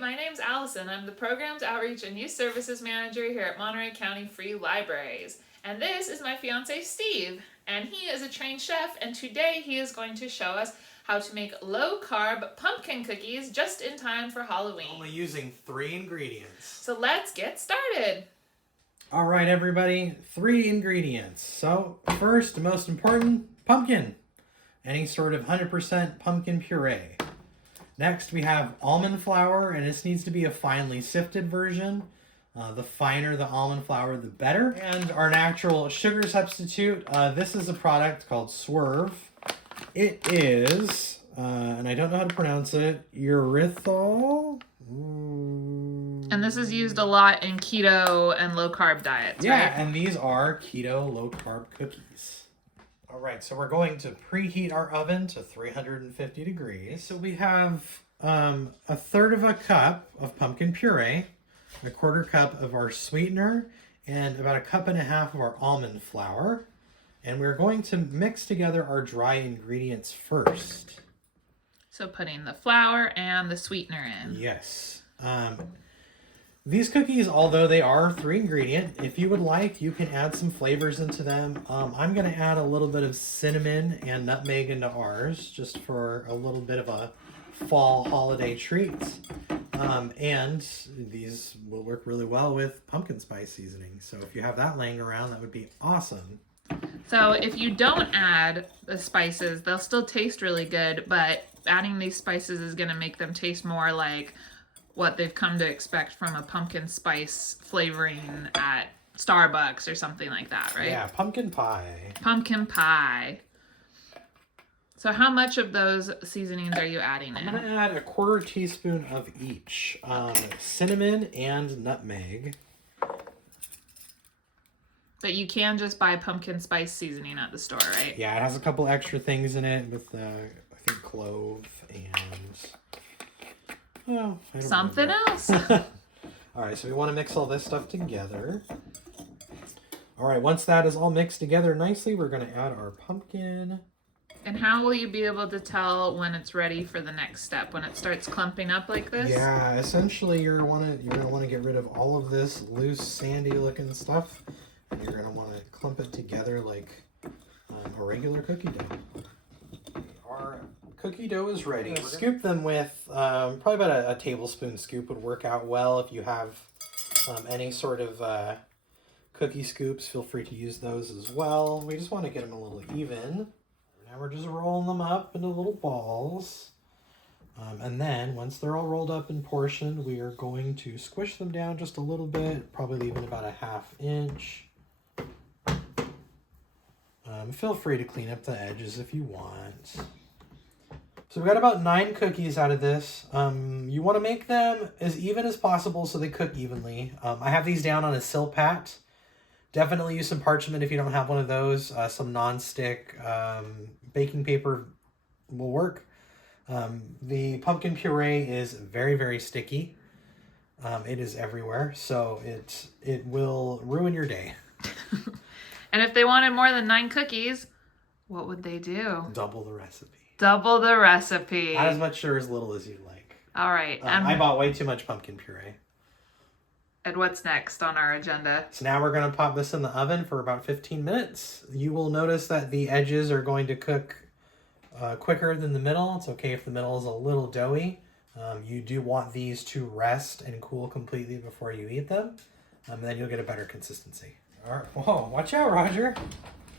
my name's Allison. I'm the Programs Outreach and Youth Services Manager here at Monterey County Free Libraries. And this is my fiance, Steve. And he is a trained chef, and today he is going to show us how to make low-carb pumpkin cookies just in time for Halloween. Only using 3 ingredients. So let's get started. All right, everybody, 3 ingredients. So first, most important, pumpkin. Any sort of 100% pumpkin puree. Next, we have almond flour, and this needs to be a finely sifted version. The finer the almond flour, the better. And our natural sugar substitute, this is a product called Swerve. It is, and I don't know how to pronounce it, erythritol. And this is used a lot in keto and low-carb diets, yeah, right? And these are keto low-carb cookies. All right, so we're going to preheat our oven to 350 degrees. So we have a third of a cup of pumpkin puree, a quarter cup of our sweetener, and about a cup and a half of our almond flour. And we're going to mix together our dry ingredients first. So putting the flour and the sweetener in. Yes. These cookies, although they are 3 ingredient, if you would like, you can add some flavors into them. I'm going to add a little bit of cinnamon and nutmeg into ours, just for a little bit of a fall holiday treat. And these will work really well with pumpkin spice seasoning. So if you have that laying around, that would be awesome. So if you don't add the spices, they'll still taste really good, but adding these spices is going to make them taste more like what they've come to expect from a pumpkin spice flavoring at Starbucks or something like that, right? Yeah, pumpkin pie. Pumpkin pie. So how much of those seasonings are you adding in? I'm going to add a quarter teaspoon of each. Cinnamon and nutmeg. But you can just buy pumpkin spice seasoning at the store, right? Yeah, it has a couple extra things in it with, I think, clove and... Oh, I don't Something remember. else. All right, so we want to mix all this stuff together. All right, once that is all mixed together nicely, we're going to add our pumpkin. And how will you be able to tell when it's ready for the next step? When it starts clumping up like this? Yeah, essentially you're going to want to get rid of all of this loose, sandy looking stuff. And you're going to want to clump it together like a regular cookie dough. Our cookie dough is ready. Scoop them with, probably about a tablespoon scoop would work out well. If you have any sort of cookie scoops, feel free to use those as well. We just want to get them a little even. Now we're just rolling them up into little balls. And then once they're all rolled up and portioned, we are going to squish them down just a little bit, probably leaving about a 1/2 inch. Feel free to clean up the edges if you want. So we got about 9 cookies out of this. You want to make them as even as possible so they cook evenly. I have these down on a Silpat. Definitely use some parchment if you don't have one of those. Some non-stick baking paper will work. The pumpkin puree is very, very sticky. It is everywhere, so it will ruin your day. And if they wanted more than 9 cookies, what would they do? Double the recipe. Double the recipe. Add as much or as little as you like. All right. I bought way too much pumpkin puree. And what's next on our agenda? So now we're going to pop this in the oven for about 15 minutes. You will notice that the edges are going to cook quicker than the middle. It's okay if the middle is a little doughy. You do want these to rest and cool completely before you eat them. Then you'll get a better consistency. All right. Whoa, watch out, Roger.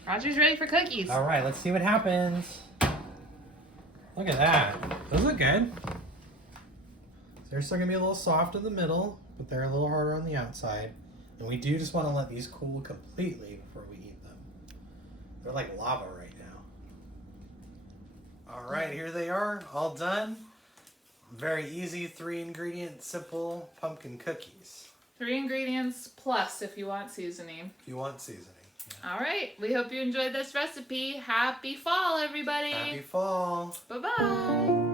Roger's ready for cookies. All right, let's see what happens. Look at that. Those look good. They're still going to be a little soft in the middle, but they're a little harder on the outside. And we do just want to let these cool completely before we eat them. They're like lava right now. All right, here they are, all done. Very easy, 3 ingredient, simple pumpkin cookies. 3 ingredients plus if you want seasoning. If you want seasoning. Yeah. All right, we hope you enjoyed this recipe. Happy fall, everybody. Happy fall. Bye-bye.